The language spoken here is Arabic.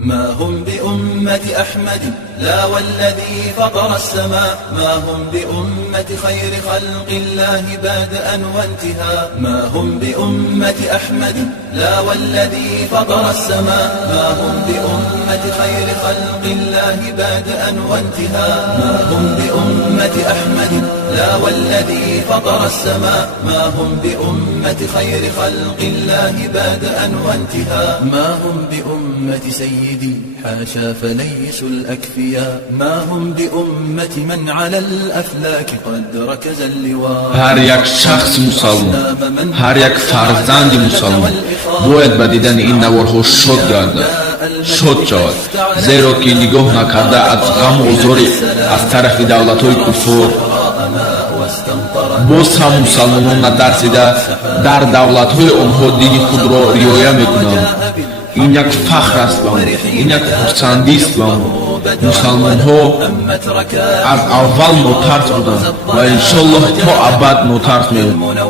ما هم بأمة أحمد لا والذي فطر السماء، ما هم بأمة خير خلق الله بادئا وانتهاء. ما هم بأمة أحمد لا والذي فطر السماء، ما هم بأمة خير خلق الله بادئا وانتهاء. ما هم بأمة أحمد لا والذي فطر السماء، ما هم بأمة خير خلق الله بادئا وانتهاء. ما هم بأمة سيدي حاشا فليسوا الأكفياء، ما هم بأمة من على الأفلاك قد ركز اللواء. هر یک شخص مسلمان، هر یک فرزند مسلمان باید به دیدن این نوارها شاد گردد، شاد شود، زیرا که نگاه نکرده از غم و زاری از طرف دولت‌های کفار باز هم مسلمانان نترسیده در دولت‌های آنها دین خود را رعایت می‌کنند. این یک فخر است به ما، این یک خرسندی است به ما. مسلمان ها از اول ناترس بودند و انشالله تا ابد ناترس می‌مانند.